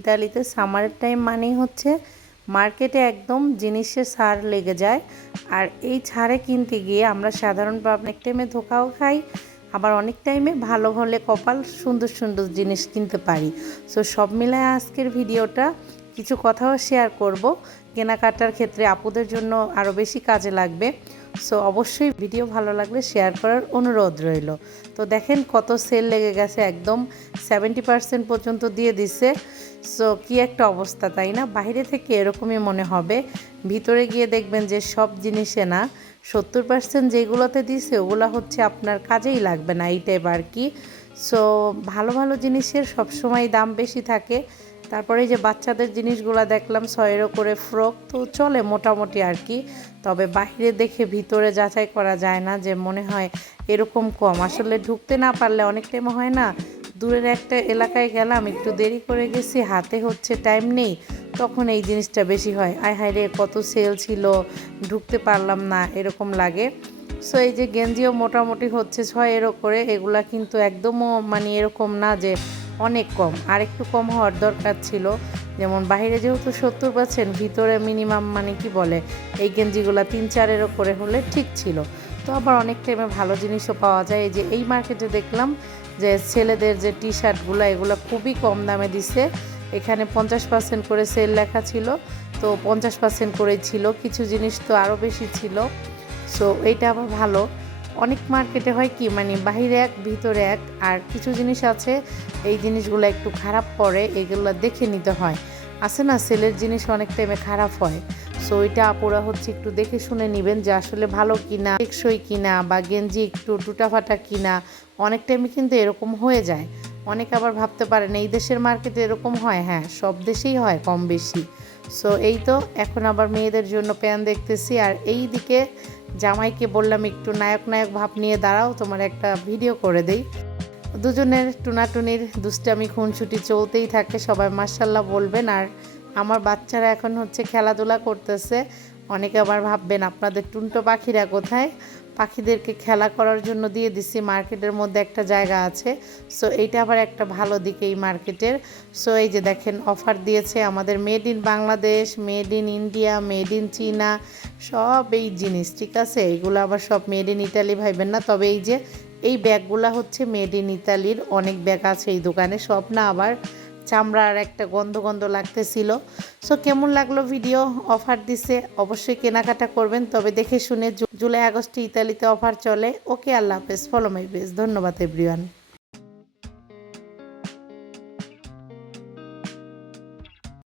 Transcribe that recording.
ইতালিতে সামারের টাইম মানেই হচ্ছে মার্কেটে একদম জিনিসের ছাড় লেগে যায়। আর এই ছাড়ে কিনতে গিয়ে আমরা সাধারণত অনেক টাইমে ধোকাও খাই, আবার অনেক টাইমে ভালো হলে কপাল সুন্দর সুন্দর জিনিস কিনতে পারি। সো সব মিলায় আজকের ভিডিওটা কিছু কথাও শেয়ার করব, কেনাকাটার ক্ষেত্রে আপুদের জন্য আরও বেশি কাজে লাগবে। সো অবশ্যই ভিডিও ভালো লাগলে শেয়ার করার অনুরোধ রইল। তো দেখেন কত সেল লেগে গেছে, একদম 70% পর্যন্ত দিয়ে দিছে। সো কি একটা অবস্থা, তাই না? বাইরে থেকে এরকমই মনে হবে, ভিতরে গিয়ে দেখবেন যে সব জিনিসে না 70% যেগুলোতে দিছে ওগুলো হচ্ছে আপনার কাজেই লাগবে না, এই টাইপ আর কি। সো ভালো ভালো জিনিসের সবসময় দাম বেশি থাকে। তারপরে যে বাচ্চাদের জিনিসগুলো দেখলাম 6 করে ফ্রক, তো চলে মোটামুটি আর কি। তবে বাইরে দেখে ভিতরে যাচাই করা যায় না, যে মনে হয় এরকম কম। আসলে ঢুকতে না পারলে অনেক টাইম হয় না, দূরের একটা এলাকায় গেলাম, একটু দেরি করে গেছি, হাতে হচ্ছে টাইম নেই, তখন এই জিনিসটা বেশি হয়। আয় হায় রে, কত সেল ছিল, ঢুকতে পারলাম না, এরকম লাগে। সো এই যে গেঞ্জিও মোটামুটি হচ্ছে 6 করে, এগুলা কিন্তু একদমও মানে এরকম না যে অনেক কম, আর একটু কম হওয়ার দরকার ছিল। যেমন বাইরে যেহেতু 70%, ভিতরে মিনিমাম মানে কি বলে এই গেঞ্জিগুলা 3-4 করে হলে ঠিক ছিল। তো আবার অনেক টাইমে ভালো জিনিসও পাওয়া যায়। এই যে এই মার্কেটে দেখলাম যে ছেলেদের যে টি শার্টগুলো, এগুলো খুবই কম দামে দিছে। এখানে 50% করে সেল লেখা ছিল, তো 50% করেই ছিল, কিছু জিনিস তো আরও বেশি ছিল। সো এইটা আবার ভালো। অনেক মার্কেটে হয় কি, মানে বাহিরে এক ভিতরে এক, আর কিছু জিনিস আছে এই জিনিসগুলো একটু খারাপ পড়ে, এগুলো দেখে নিতে হয়। আছে না, সেলের জিনিস অনেক টাইমে খারাপ হয়। সো ওইটা আপুরা হচ্ছে একটু দেখে শুনে নেবেন যে আসলে ভালো কিনা, টেকসই কিনা, বা গেঞ্জি একটু টুটাফাটা কিনা। অনেক টাইমে কিন্তু এরকম হয়ে যায়। অনেকে আবার ভাবতে পারেন এই দেশের মার্কেটে এরকম হয়, হ্যাঁ সব দেশেই হয় কম বেশি। সো এই তো এখন আবার মেয়েদের জন্য প্যান্ট দেখতেছি, আর এই দিকে জামাইকে বললাম একটু নায়ক নায়ক ভাব নিয়ে দাঁড়াও, তোমার একটা ভিডিও করে দেই। দুজনের টুনাটুনির দুষ্টামি খুনসুটি চলতেই থাকে, সবাই মাশাল্লাহ বলবেন। আর আমার বাচ্চারা এখন হচ্ছে খেলাধুলা করতেছে। অনেকে আবার ভাববেন আপনাদের টুনটো পাখিরা কোথায়। পাখিদেরকে খেলা করার জন্য দিয়ে দিছি, মার্কেটের মধ্যে একটা জায়গা আছে। সো এইটা আবার একটা ভালো দিক এই মার্কেটের। সো এই যে দেখেন অফার দিয়েছে আমাদের, made in Bangladesh, made in India, made in চীনা, সব এই জিনিস, ঠিক আছে? এইগুলো আবার সব মেড ইন ইটালি ভাইবেন না। তবে এই যে এই ব্যাগগুলা হচ্ছে মেড ইন ইতালির, অনেক ব্যাগ আছে এই দোকানে, সব না আবার চামড়ার একটা গন্ধ গন্ধ লাগতেছিল। সো কেমন লাগলো ভিডিও? অফার দিছে, অবশ্যই কেনাকাটা করবেন, তবে দেখে শুনে। জুলাই আগস্টে ইতালিতে অফার চলে। ওকে, আল্লাহ হাফেজ, ফলো মাই পেজ। ধন্যবাদ এভরিওয়ান।